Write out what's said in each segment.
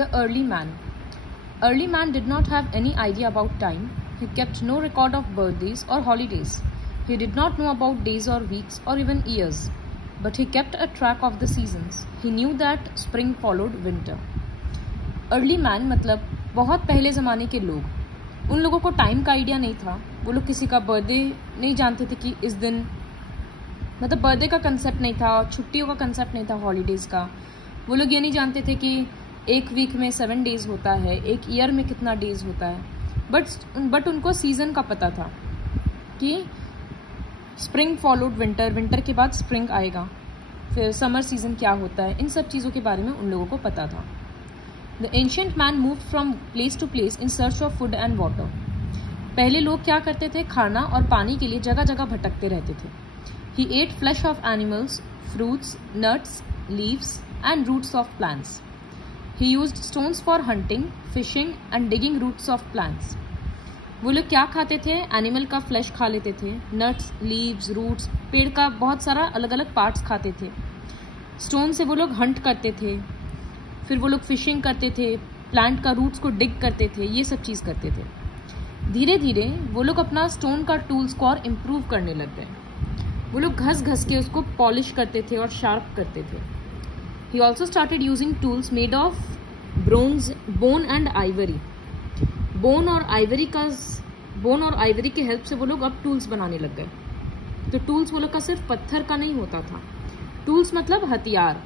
The early man. Early man did not have any idea about time. He kept no record of birthdays or holidays. He did not know about days or weeks or even years. But he kept a track of the seasons. He knew that spring followed winter. Early man मतलब बहुत पहले ज़माने के लोग. उन लोगों को time का आइडिया नहीं था. वो लोग किसी का बर्थडे नहीं जानते थे कि इस दिन, मतलब बर्थडे का कंसेप्ट नहीं था, छुट्टियों का कंसेप्ट नहीं था, हॉलीडेज़ का. वो लोग ये नहीं जानते थे कि एक वीक में 7 डेज़ होता है, एक ईयर में कितना डेज़ होता है. बट उनको सीज़न का पता था कि स्प्रिंग फॉलोड विंटर, विंटर के बाद स्प्रिंग आएगा, फिर समर सीज़न क्या होता है, इन सब चीज़ों के बारे में उन लोगों को पता था. The ancient man moved from place to place in search of food and water. पहले लोग क्या करते थे, खाना और पानी के लिए जगह जगह भटकते रहते थे. He ate flesh of animals, fruits, nuts, leaves and roots of plants. He used stones for hunting, fishing and digging roots of plants. वो लोग क्या खाते थे, एनिमल का फ्लैश खा लेते थे, नट्स, लीव्स, रूट्स, पेड़ का बहुत सारा अलग अलग पार्ट्स खाते थे. स्टोन से वो लोग हंट करते थे, फिर वो लोग फिशिंग करते थे, प्लांट का रूट्स को डिग करते थे, ये सब चीज़ करते थे. धीरे धीरे वो लोग अपना स्टोन का टूल्स को और इम्प्रूव करने लग गए. वो लोग घस घस के उसको पॉलिश करते थे और शार्प करते थे. He also started using tools made of bronze, bone and ivory. Bone और आइवरी के हेल्प से वो लोग अब टूल्स बनाने लग गए. तो टूल्स वो लोग का सिर्फ पत्थर का नहीं होता था. टूल्स मतलब हथियार,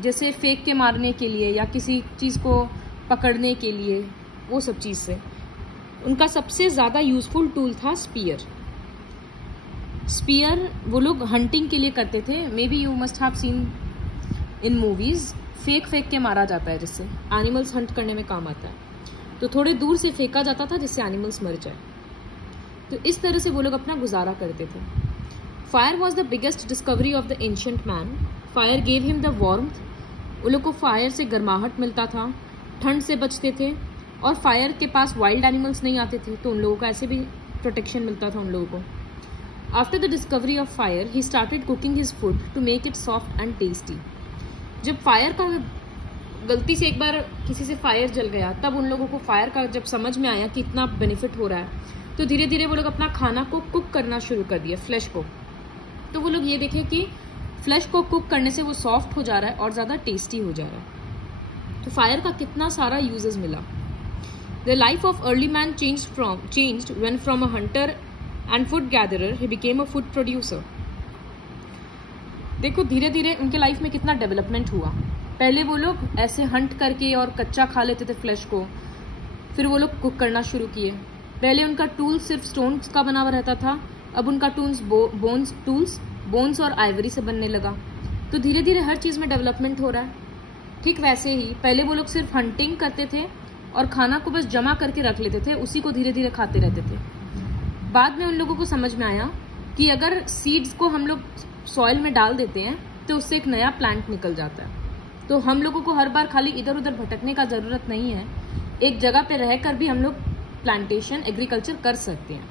जैसे फेंक के मारने के लिए या किसी चीज़ को पकड़ने के लिए, वो सब चीज़ से. उनका सबसे ज़्यादा यूजफुल टूल था स्पीयर. स्पीयर वो लोग हंटिंग के लिए करते थे. May be you must have seen in movies, फेंक के मारा जाता है, जिससे एनिमल्स हंट करने में काम आता है. तो थोड़े दूर से फेंका जाता था जिससे एनिमल्स मर जाए. तो इस तरह से वो लोग अपना गुजारा करते थे. Fire was the biggest discovery of the ancient man. Fire gave him the warmth. वो लोग को फायर से गर्माहट मिलता था, ठंड से बचते थे, और फायर के पास वाइल्ड एनिमल्स नहीं आते थे, तो उन लोगों का ऐसे भी प्रोटेक्शन मिलता था उन लोगों को. After the discovery of fire he started cooking his food to make it soft and tasty. जब फायर का गलती से एक बार किसी से फायर जल गया, तब उन लोगों को फायर का जब समझ में आया कि इतना बेनिफिट हो रहा है, तो धीरे धीरे वो लोग अपना खाना को कुक करना शुरू कर दिया, फ्लैश को. तो वो लोग ये देखे कि फ्लैश को कुक करने से वो सॉफ्ट हो जा रहा है और ज़्यादा टेस्टी हो जा रहा है. तो फायर का कितना सारा यूजेस मिला. The life of early man changed when from a Hunter and food gatherer he became a food producer. देखो धीरे धीरे उनके लाइफ में कितना डेवलपमेंट हुआ. पहले वो लोग ऐसे हंट करके और कच्चा खा लेते थे फ्लैश को, फिर वो लोग कुक करना शुरू किए. पहले उनका टूल सिर्फ स्टोन्स का बना हुआ रहता था, अब उनका टूल्स बोन्स और आइवरी से बनने लगा. तो धीरे धीरे हर चीज़ में डेवलपमेंट हो रहा है. ठीक वैसे ही पहले वो लोग सिर्फ हंटिंग करते थे और खाना को बस जमा करके रख लेते थे, उसी को धीरे धीरे खाते रहते थे. बाद में उन लोगों को समझ में आया कि अगर सीड्स को हम लोग सॉइल में डाल देते हैं तो उससे एक नया प्लांट निकल जाता है. तो हम लोगों को हर बार खाली इधर उधर भटकने का ज़रूरत नहीं है, एक जगह पे रहकर भी हम लोग प्लांटेशन एग्रीकल्चर कर सकते हैं.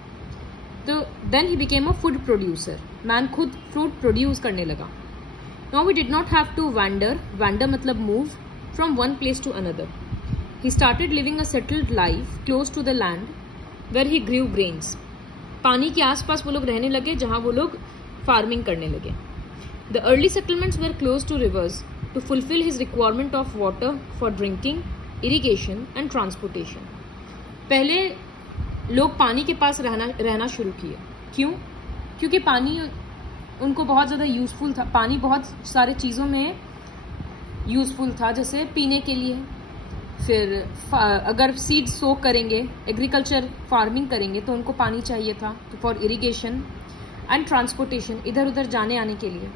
तो then he became a food producer. Man खुद फ्रूट प्रोड्यूस करने लगा. Now we did not have to wander मतलब move from one place to another. He started living a settled life close to the land where he grew grains. पानी के आसपास वो लोग रहने लगे जहाँ वो लोग फार्मिंग करने लगे. The early settlements were close to rivers to fulfil his requirement of water for drinking, irrigation and transportation. पहले लोग पानी के पास रहना शुरू किए. क्यों? क्योंकि पानी उनको बहुत ज़्यादा यूज़फुल था. पानी बहुत सारे चीज़ों में यूज़फुल था, जैसे पीने के लिए, फिर अगर सीड सो करेंगे, एग्रीकल्चर फार्मिंग करेंगे तो उनको पानी चाहिए था, फॉर इरीगेशन एंड ट्रांसपोर्टेशन, इधर उधर जाने आने के लिए.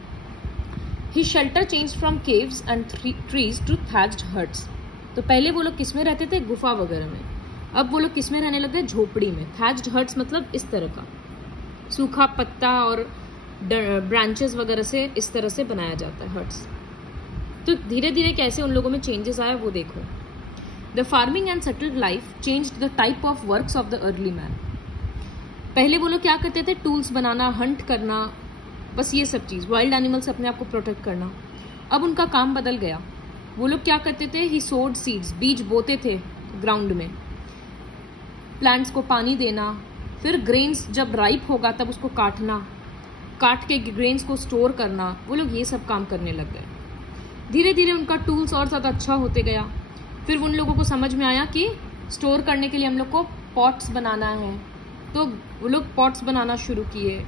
He shelter change from caves and trees to thatched huts. तो पहले वो लोग किस में रहते थे, गुफा वगैरह में. अब वो लोग किस में रहने लगे, झोपड़ी में. थैच्ड हट्स मतलब इस तरह का सूखा पत्ता और ब्रांचेस वगैरह से इस तरह से बनाया जाता है हट्स. तो धीरे धीरे कैसे उन लोगों में चेंजेस आया वो देखो. The farming and settled life changed the type of works of the early man. पहले वो लोग क्या करते थे, टूल्स बनाना, हंट करना, बस ये सब चीज़, वाइल्ड एनिमल से अपने आप को प्रोटेक्ट करना. अब उनका काम बदल गया. वो लोग क्या करते थे, ही सोड सीड्स, बीज बोते थे ग्राउंड में, प्लांट्स को पानी देना, फिर ग्रेन्स जब राइप होगा तब उसको काटना, काट के ग्रेन्स को स्टोर करना, वो लोग ये सब काम करने लग गए। धीरे धीरे उनका टूल्स और ज़्यादा अच्छा होते गया। फिर उन लोगों को समझ में आया कि स्टोर करने के लिए हम लोग को पॉट्स बनाना है, तो वो लोग पॉट्स बनाना शुरू किए,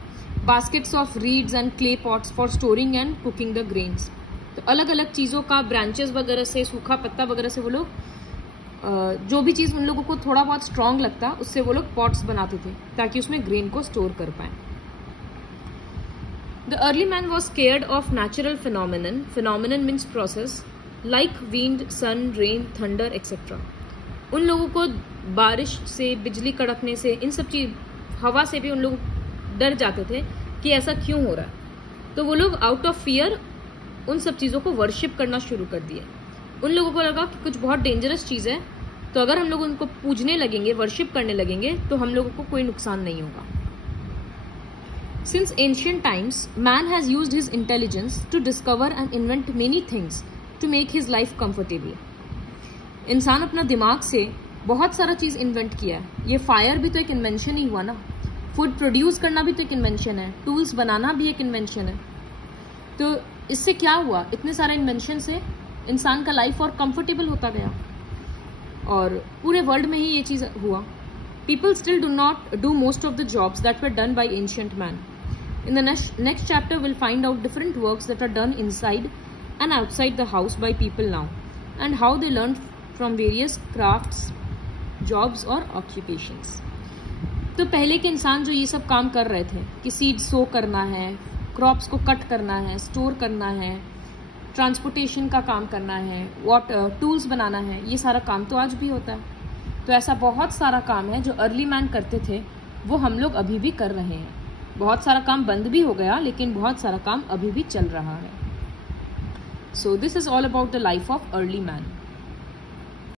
baskets of reads and clay pots for storing and cooking the grains. तो अलग अलग चीज़ों का, ब्रांचेस वगैरह से, सूखा पत्ता वगैरह से वो लोग जो भी चीज़ उन लोगों को थोड़ा बहुत स्ट्रांग लगता उससे वो लोग पॉट्स बनाते थे ताकि उसमें ग्रेन को स्टोर कर पाए। The early man was scared of natural phenomenon, phenomenon means process, like wind, sun, rain, thunder etcetera. उन लोगों को बारिश से, बिजली कड़कने से, इन सब चीज, हवा से भी उन लोग डर जाते थे कि ऐसा क्यों हो रहा है। तो वो लोग आउट ऑफ फियर उन सब चीज़ों को वर्शिप करना शुरू कर दिए। उन लोगों को लगा कि कुछ बहुत डेंजरस चीज़ है, तो अगर हम लोग उनको पूजने लगेंगे, वर्शिप करने लगेंगे, तो हम लोगों को कोई नुकसान नहीं होगा। Since ancient times man has used his intelligence to discover and invent many things to make his life comfortable. इंसान अपना दिमाग से बहुत सारा चीज़ इन्वेंट किया है। ये फायर भी तो एक इन्वेंशन ही हुआ ना, फूड प्रोड्यूस करना भी तो एक इन्वेंशन है, टूल्स बनाना भी एक इन्वेंशन है। तो इससे क्या हुआ, इतने सारे इन्वेंशन से इंसान का लाइफ और कंफर्टेबल होता गया और पूरे वर्ल्ड में ही ये चीज़ हुआ। People still do not do most of the jobs that were done by ancient man. In the next chapter will find out different works that are done inside and outside the house by people now and how they learn from various crafts, jobs और occupations. तो पहले के इंसान जो ये सब काम कर रहे थे कि सीड सो करना है, क्रॉप्स को कट करना है, स्टोर करना है, ट्रांसपोर्टेशन का काम करना है, टूल्स बनाना है, ये सारा काम तो आज भी होता है। तो ऐसा बहुत सारा काम है जो अर्ली मैन करते थे, वो हम लोग अभी भी कर रहे हैं। बहुत सारा काम बंद भी हो गया, लेकिन बहुत सारा काम अभी भी चल रहा है। So this is all about the life of early man.